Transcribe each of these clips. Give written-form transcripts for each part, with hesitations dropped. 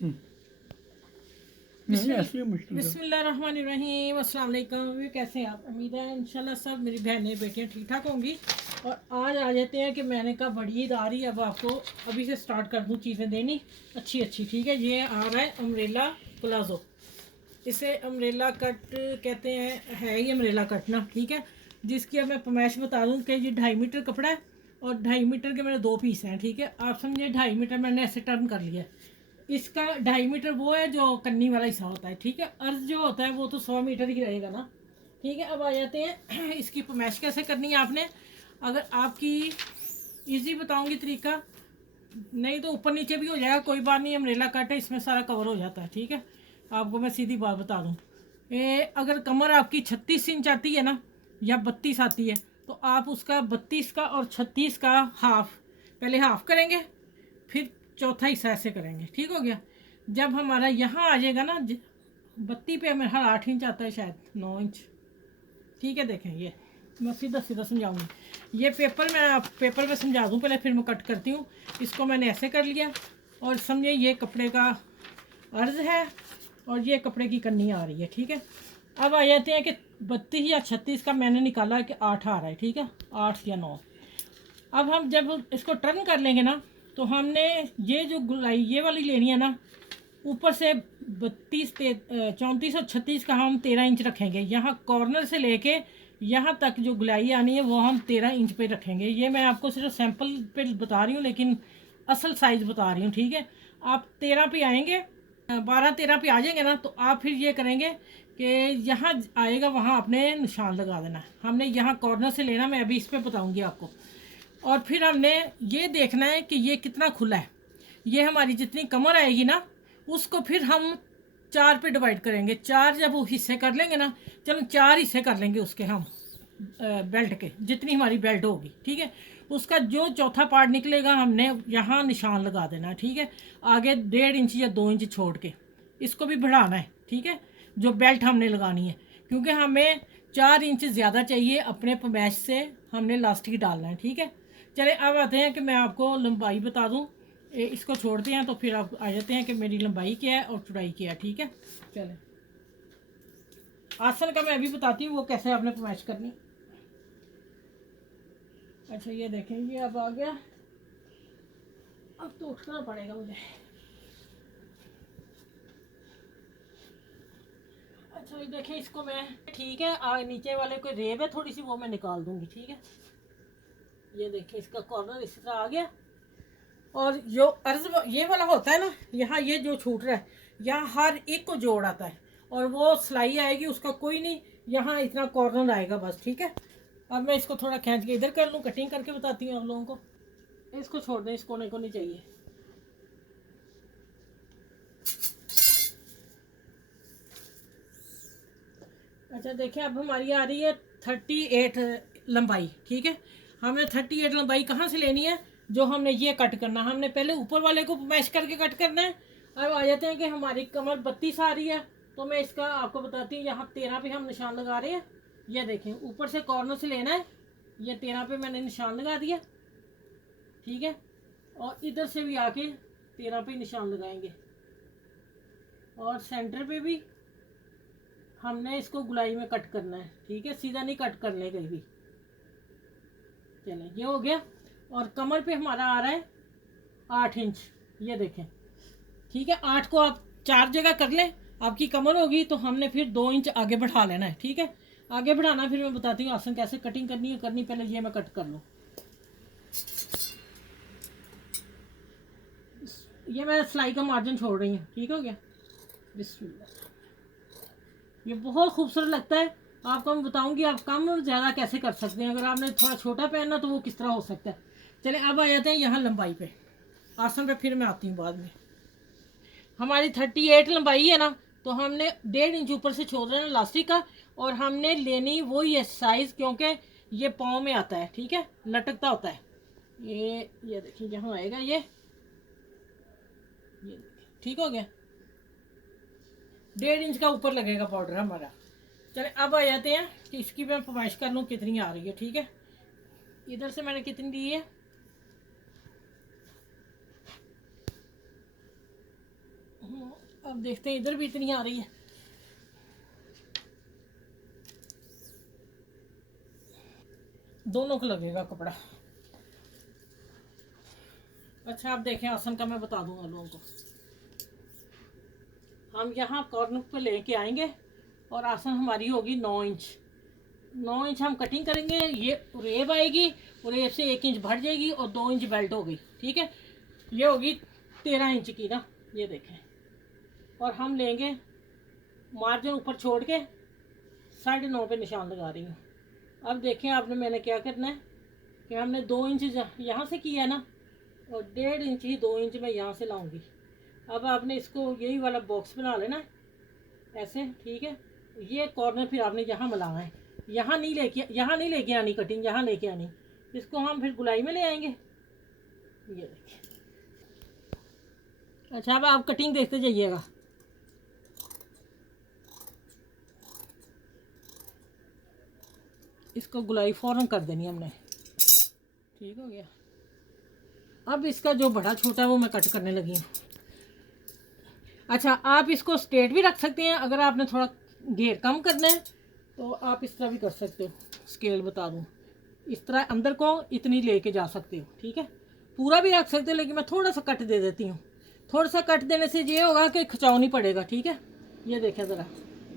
बिस्मिल्लाहिर्रहमानिर्रहीम, अस्सलाम वालेकुम। कैसे हैं आप? उम्मीद है इंशाल्लाह सब मेरी बहनें बेटियां ठीक ठाक होंगी। और आज आ जाते हैं कि मैंने कहा बड़ी ईद आ रही है, अब आपको अभी से स्टार्ट कर दूं चीज़ें देनी अच्छी अच्छी। ठीक है, ये आ रहा है अम्ब्रेला प्लाजो, इसे अम्ब्रेला कट कहते हैं, है ये अम्ब्रेला कट ना। ठीक है, जिसकी अब मैं फरमाइश बता दूं कि ये 2.5 मीटर कपड़ा है और 2.5 मीटर के मेरे 2 पीस हैं। ठीक है, आप समझिए 2.5 मीटर मैंने ऐसे टर्न कर लिया है। इसका 2.5 मीटर वो है जो कन्नी वाला हिस्सा होता है। ठीक है, अर्ज जो होता है वो तो 100 मीटर ही रहेगा ना। ठीक है, अब आ जाते हैं इसकी फरमाइश कैसे करनी है आपने। अगर आपकी इजी बताऊंगी तरीका, नहीं तो ऊपर नीचे भी हो जाएगा, कोई बात नहीं। अम्ब्रेला कट है, इसमें सारा कवर हो जाता है। ठीक है, आपको मैं सीधी बात बता दूं, अगर कमर आपकी 36 इंच आती है ना, या 32 आती है, तो आप उसका 32 का और 36 का हाफ, पहले हाफ करेंगे, फिर चौथा हिस्सा ऐसे करेंगे। ठीक हो गया। जब हमारा यहाँ आ जाएगा ना, 32 पे मेरा 8 इंच आता है, शायद 9 इंच। ठीक है, देखें ये मैं सीधा सीधा समझाऊंगी। ये पेपर मैं आप पेपर में समझा दूँ पहले, फिर मैं कट करती हूँ। इसको मैंने ऐसे कर लिया और समझिए ये कपड़े का अर्ज है और ये कपड़े की कन्नी आ रही है। ठीक है, अब आ जाते हैं कि 32 या 36 का मैंने निकाला है कि 8 आ रहा है। ठीक है, 8 या 9। अब हम जब इसको टर्न कर लेंगे ना, तो हमने ये जो गुलाई ये वाली लेनी है ना, ऊपर से 32 34 और 36 का हम 13 इंच रखेंगे। यहाँ कॉर्नर से लेके यहाँ तक जो गुलाई आनी है वो हम 13 इंच पे रखेंगे। ये मैं आपको सिर्फ सैंपल पे बता रही हूँ, लेकिन असल साइज़ बता रही हूँ। ठीक है, आप 13 पे आएंगे, 12-13 पे आ जाएंगे ना, तो आप फिर ये करेंगे कि यहाँ आएगा वहाँ आपने निशान लगा देना है। हमने यहाँ कॉर्नर से लेना, मैं अभी इस पर बताऊँगी आपको। और फिर हमने ये देखना है कि ये कितना खुला है। ये हमारी जितनी कमर आएगी ना, उसको फिर हम 4 पे डिवाइड करेंगे। 4 जब वो हिस्से कर लेंगे ना, चलो 4 हिस्से कर लेंगे उसके हम, बेल्ट के जितनी हमारी बेल्ट होगी। ठीक है, उसका जो चौथा पार्ट निकलेगा हमने यहाँ निशान लगा देना। ठीक है, आगे 1.5 इंच या 2 इंच छोड़ के इसको भी बढ़ाना है। ठीक है, जो बेल्ट हमने लगानी है, क्योंकि हमें 4 इंच ज़्यादा चाहिए अपने फरमाइश से, हमने लास्टिक डालना है। ठीक है, चले अब आते हैं कि मैं आपको लंबाई बता दूं। इसको छोड़ते हैं तो फिर आप आ जाते हैं कि मेरी लंबाई क्या है और चौड़ाई क्या है। ठीक है, चले आसन का मैं अभी बताती हूँ वो कैसे आपने फरमाइश करनी। अच्छा, ये देखें, ये अब आ गया। अब तो उठना पड़ेगा मुझे। अच्छा, ये देखें, इसको मैं, ठीक है, नीचे वाले कोई रेब है थोड़ी सी, वो मैं निकाल दूंगी। ठीक है, ये देखें, इसका कॉर्नर इस तरह आ गया। और जो अर्ज ये वाला होता है ना, यहाँ ये जो छूट रहा है, यहाँ हर एक को जोड़ आता है और वो सिलाई आएगी उसका कोई नहीं, यहाँ इतना कॉर्नर आएगा बस। ठीक है, अब मैं इसको थोड़ा खींच के इधर कर लूँ, कटिंग करके बताती हूँ आप लोगों को। इसको छोड़ दें, इस कोने को नहीं चाहिए। अच्छा, देखिए, अब हमारी आ रही है 38 लंबाई। ठीक है, हमने 38 लंबाई कहाँ से लेनी है, जो हमने ये कट करना, हमने पहले ऊपर वाले को मैश करके कट करना है। अब आ जाते हैं कि हमारी कमर 32 आ रही है, तो मैं इसका आपको बताती हूँ। यहाँ 13 पे हम निशान लगा रहे हैं। ये देखें, ऊपर से कॉर्नर से लेना है, ये 13 पे मैंने निशान लगा दिया। ठीक है, और इधर से भी आके 13 पे निशान लगाएंगे और सेंटर पे भी हमने इसको गुलाई में कट करना है। ठीक है, सीधा नहीं कट करने कहीं भी। चले, ये हो गया। और कमर पे हमारा आ रहा है 8 इंच, ये देखें। ठीक है, 8 को आप 4 जगह कर लें, आपकी कमर होगी, तो हमने फिर 2 इंच आगे बढ़ा लेना है। ठीक है, आगे बढ़ाना फिर मैं बताती हूँ आसन कैसे कटिंग करनी है। पहले ये मैं कट कर लूँ। ये मैं सिलाई का मार्जिन छोड़ रही हूँ। ठीक हो गया, बिस्मिल्लाह। ये बहुत खूबसूरत लगता है, आपको मैं बताऊंगी आप कम और ज़्यादा कैसे कर सकते हैं। अगर आपने थोड़ा छोटा पहनना तो वो किस तरह हो सकता है। चले, अब आ जाते हैं यहाँ लंबाई पे, आसन पे फिर मैं आती हूँ बाद में। हमारी 38 लंबाई है ना, तो हमने 1.5 इंच ऊपर से छोड़ देना इलास्टिक का, और हमने लेनी वही है साइज़, क्योंकि ये पाँव में आता है। ठीक है, लटकता होता है। ये देखिए, यहाँ आएगा ये ठीक हो गया। 1.5 इंच का ऊपर लगेगा बॉर्डर हमारा। चले, अब आ जाते हैं कि इसकी मैं फरमाइश कर लूँ कितनी आ रही है। ठीक है, इधर से मैंने कितनी दी है, अब देखते हैं, इधर भी इतनी आ रही है। दोनों को लगेगा कपड़ा। अच्छा, आप देखें आसन का मैं बता दूंगा लोगों को। हम यहाँ कॉर्नर पे लेके आएंगे और आसन हमारी होगी 9 इंच। 9 इंच हम कटिंग करेंगे। ये रेब आएगी, रेब से 1 इंच बढ़ जाएगी और 2 इंच बेल्ट होगी। ठीक है, ये होगी 13 इंच की ना, ये देखें। और हम लेंगे मार्जिन ऊपर छोड़ के 9.5 पे निशान लगा रही हूँ। अब देखें आपने, मैंने क्या करना है कि हमने 2 इंच यहाँ से किया ना, और 1.5 इंच ही 2 इंच मैं यहाँ से लाऊंगी। अब आपने इसको यही वाला बॉक्स बना लेना है ऐसे। ठीक है, ये कॉर्नर फिर आपने यहाँ मिलाना है। यहाँ नहीं लेके आनी कटिंग, यहाँ लेके आनी। इसको हम फिर गुलाई में ले आएंगे। ये देखिए। अच्छा, अब आप कटिंग देखते जाइएगा। इसको गुलाई फौरन कर देनी हमने। ठीक हो गया। अब इसका जो बड़ा छोटा है वो मैं कट करने लगी हूँ। अच्छा, आप इसको स्ट्रेट भी रख सकते हैं। अगर आपने थोड़ा घेर कम करना है तो आप इस तरह भी कर सकते हो। स्केल बता दूँ, इस तरह अंदर को इतनी लेके जा सकते हो। ठीक है, पूरा भी रख सकते हो, लेकिन मैं थोड़ा सा कट दे देती हूँ। थोड़ा सा कट देने से ये होगा कि खिंचाव नहीं पड़ेगा। ठीक है, ये देखें ज़रा,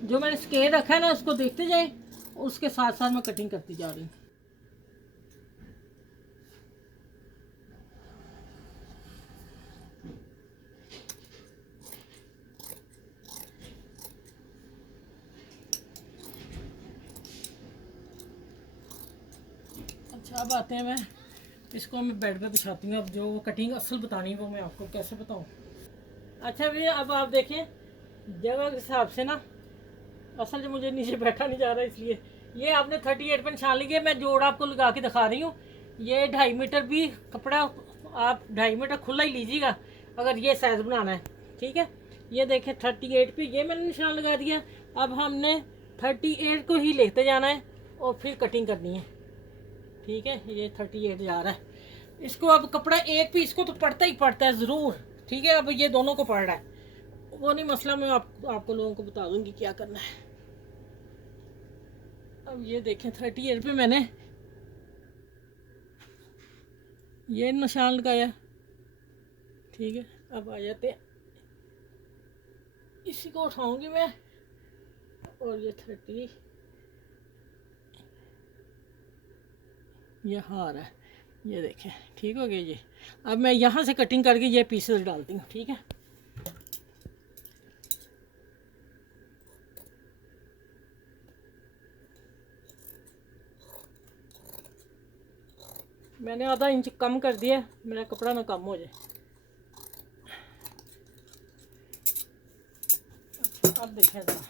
जो मैंने स्केल रखा है ना उसको देखते जाए, उसके साथ साथ मैं कटिंग करती जा रही हूँ। अच्छा, अब आते हैं, मैं इसको मैं बेड पे बिछाती हूँ। अब जो कटिंग असल बतानी है वो मैं आपको कैसे बताऊँ। अच्छा भैया, अब आप देखें जगह के हिसाब से ना, असल जो मुझे नीचे बैठा नहीं जा रहा, इसलिए ये आपने 38 पे निशान लीजिए। मैं जोड़ आपको लगा के दिखा रही हूँ। ये 2.5 मीटर भी कपड़ा आप 2.5 मीटर खुला ही लीजिएगा अगर ये साइज़ बनाना है। ठीक है, ये देखें 38 पे ये मैंने निशान लगा दिया। अब हमने 38 को ही लेते जाना है और फिर कटिंग करनी है। ठीक है, ये 38 जा रहा है। इसको अब कपड़ा एक पीस को तो पड़ता ही पड़ता है ज़रूर। ठीक है, अब ये दोनों को पड़ रहा है, वो नहीं मसला। मैं आपको लोगों को बता दूंगी क्या करना है। अब ये देखें 38 पे मैंने ये निशान लगाया। ठीक है, अब आ जाते हैं, इसी को उठाऊंगी मैं, और ये 30 यहाँ आ रहा है। ये देखें, ठीक हो गया ये। अब मैं यहाँ से कटिंग करके ये पीसेस डालती हूँ। ठीक है, मैंने आधा इंच कम कर दिया, मेरा कपड़ा ना कम हो जाए। अच्छा, अब देखें ज़रा,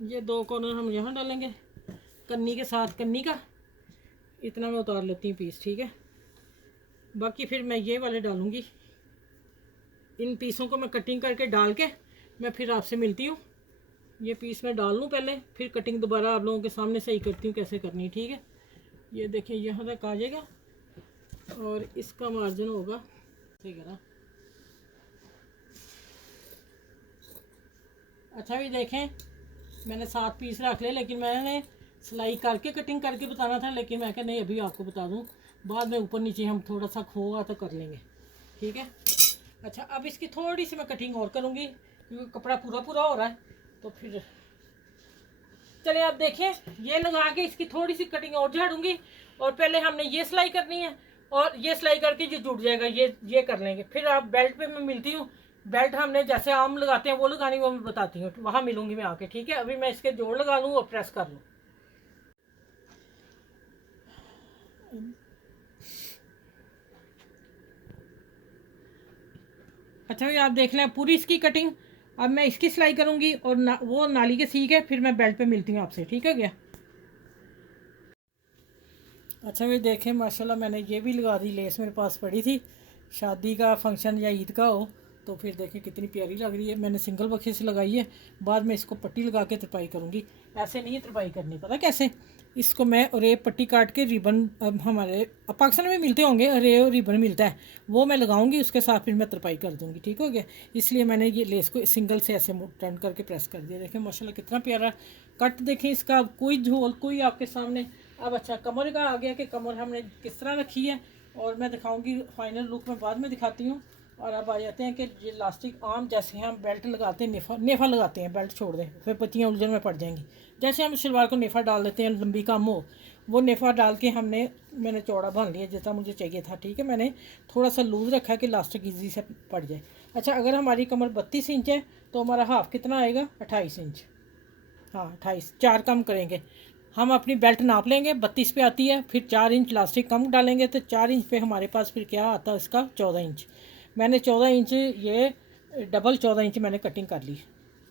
ये 2 कॉर्नर हम यहाँ डालेंगे कन्नी के साथ। कन्नी का इतना मैं उतार लेती हूँ पीस। ठीक है, बाकी फिर मैं ये वाले डालूँगी। इन पीसों को मैं कटिंग करके डाल के मैं फिर आपसे मिलती हूँ। ये पीस मैं डाल लूँ पहले, फिर कटिंग दोबारा आप लोगों के सामने सही करती हूँ कैसे करनी है। ठीक है, ये देखें यहाँ तक आ जाएगा और इसका मार्जिन होगा ठीक है ना। अच्छा, भी देखें मैंने 7 पीस रख ले, लेकिन मैंने सिलाई करके कटिंग करके बताना था, लेकिन मैं क्या नहीं अभी आपको बता दूँ, बाद में ऊपर नीचे हम थोड़ा सा खोगा तो कर लेंगे। ठीक है, अच्छा अब इसकी थोड़ी सी मैं कटिंग और करूँगी क्योंकि कपड़ा पूरा पूरा हो रहा है। तो फिर चलिए आप देखें, ये लगा के इसकी थोड़ी सी कटिंग और झाड़ूंगी। और पहले हमने ये सिलाई करनी है और ये सिलाई करके ये जुड़ जाएगा, ये कर लेंगे। फिर आप बेल्ट पे मैं मिलती हूँ। बेल्ट हमने जैसे आम लगाते हैं वो लगानी, वो मैं बताती हूँ, वहाँ मिलूंगी मैं आके। ठीक है, अभी मैं इसके जोड़ लगा लूँ और प्रेस कर लूँ। अच्छा भाई, आप देख लें पूरी इसकी कटिंग। अब मैं इसकी सिलाई करूँगी और वो नाली के सी के फिर मैं बेल्ट पे मिलती हूँ आपसे। ठीक है गया। अच्छा भाई देखें, माशाल्लाह मैंने ये भी लगा दी लेस, मेरे पास पड़ी थी, शादी का फंक्शन या ईद का हो तो फिर देखें कितनी प्यारी लग रही है। मैंने सिंगल बक्से से लगाई है, बाद में इसको पट्टी लगा के तरपाई करूँगी। ऐसे नहीं तरपाई करनी, पता कैसे, इसको मैं रेप पट्टी काट के रिबन, हमारे पाकिस्तान में मिलते होंगे रेप रिबन मिलता है, वो मैं लगाऊंगी, उसके साथ फिर मैं तरपाई कर दूंगी। ठीक हो गया। इसलिए मैंने ये लेस को सिंगल से ऐसे टर्न करके प्रेस कर दिया। देखें माशाल्लाह कितना प्यारा कट, देखें इसका कोई झोल कोई आपके सामने। अब अच्छा कमर का आ गया कि कमर हमने किस तरह रखी है, और मैं दिखाऊंगी फाइनल लुक में, बाद में दिखाती हूँ। और अब आ जाते हैं कि ये इलास्टिक आम जैसे हम बेल्ट लगाते हैं, नेफा नेफा लगाते हैं, बेल्ट छोड़ दें फिर पत्तियाँ उलझन में पड़ जाएंगी। जैसे हम शलवार को नेफा डाल देते हैं, लंबी कम हो, वो नेफा डाल के मैंने चौड़ा बांध लिया जितना मुझे चाहिए था। ठीक है, मैंने थोड़ा सा लूज़ रखा कि इलास्टिक ईजी से पड़ जाए। अच्छा, अगर हमारी कमर 32 इंच है तो हमारा हाफ कितना आएगा, 28 इंच। हाँ 28, 4 कम करेंगे हम, अपनी बेल्ट नाप लेंगे, 32 पे आती है, फिर 4 इंच इलास्टिक कम डालेंगे तो 4 इंच पे हमारे पास फिर क्या आता है इसका, 14 इंच। मैंने 14 इंच, ये डबल 14 इंच मैंने कटिंग कर ली।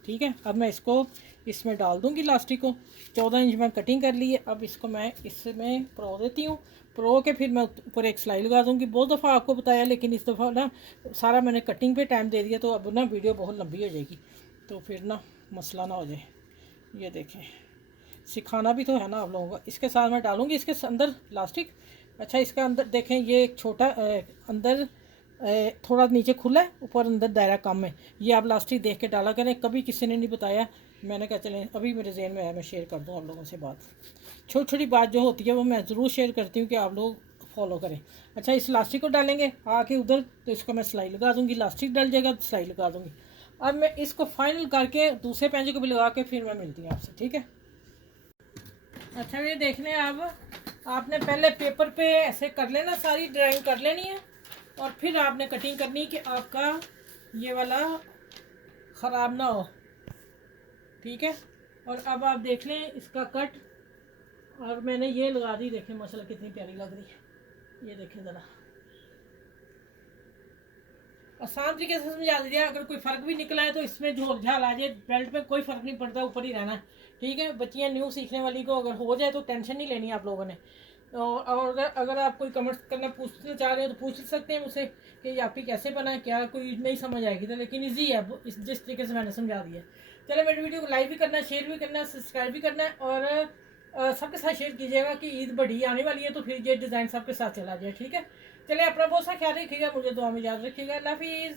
ठीक है, अब मैं इसको इसमें डाल दूंगी इलास्टिक को। 14 इंच मैं कटिंग कर ली है। अब इसको मैं इसमें प्रो देती हूँ, प्रो के फिर मैं ऊपर एक सिलाई लगा दूंगी। बहुत दफ़ा आपको बताया, लेकिन इस दफ़ा ना सारा मैंने कटिंग पे टाइम दे दिया, तो अब ना वीडियो बहुत लंबी हो जाएगी, तो फिर ना मसला ना हो जाए। ये देखें, सिखाना भी तो है ना आप लोगों को। इसके साथ मैं डालूंगी इसके अंदर इलास्टिक। अच्छा, इसका अंदर देखें, ये एक छोटा अंदर थोड़ा नीचे खुला है, ऊपर अंदर दायरा कम है। ये आप इलास्टिक देख के डाला करें, कभी किसी ने नहीं बताया, मैंने कहा चलें अभी मेरे जहन में है, मैं शेयर कर दूँ आप लोगों से बात। छोटी छोटी बात जो होती है वो मैं ज़रूर शेयर करती हूँ कि आप लोग फॉलो करें। अच्छा, इस इलास्टिक को डालेंगे आके उधर, तो इसको मैं सिलाई लगा दूँगी, इलास्टिक डल जाएगा तो सिलाई लगा दूँगी। अब मैं इसको फाइनल करके दूसरे पैंजे को भी लगा के फिर मैं मिलती हूँ आपसे। ठीक है। अच्छा, ये देख लें, अब आपने पहले पेपर पे ऐसे कर लेना, सारी ड्राइंग कर लेनी है, और फिर आपने कटिंग करनी कि आपका ये वाला ख़राब ना हो। ठीक है। और अब आप देख लें इसका कट, और मैंने ये लगा दी, देखें माशाल्लाह कितनी प्यारी लग रही है। ये देखें ज़रा, आसान तरीके से समझा दिया। अगर कोई फ़र्क भी निकला है तो इसमें झोल झाल आ जाए, बेल्ट पे कोई फ़र्क नहीं पड़ता, ऊपर ही रहना है। ठीक है, बच्चियाँ न्यू सीखने वाली को अगर हो जाए तो टेंशन नहीं लेनी आप लोगों ने। और अगर आप कोई कमेंट्स करना पूछना चाह रहे हो तो पूछ सकते हैं मुझसे कि ये आपकी कैसे बना है, क्या कोई नहीं समझ आएगी तो, लेकिन ईजी है जिस तरीके से मैंने समझा दिया। चलो, मेरी वीडियो को लाइक भी करना, शेयर भी करना, सब्सक्राइब भी करना है, और सबके साथ शेयर कीजिएगा कि ईद बड़ी आने वाली है तो फिर ये डिज़ाइन सबके साथ चला जाए। ठीक है, चलिए, अपना बहुत सा ख्याल रखिएगा, मुझे दुआ में याद रखिएगा। अल्लाह हाफिज़।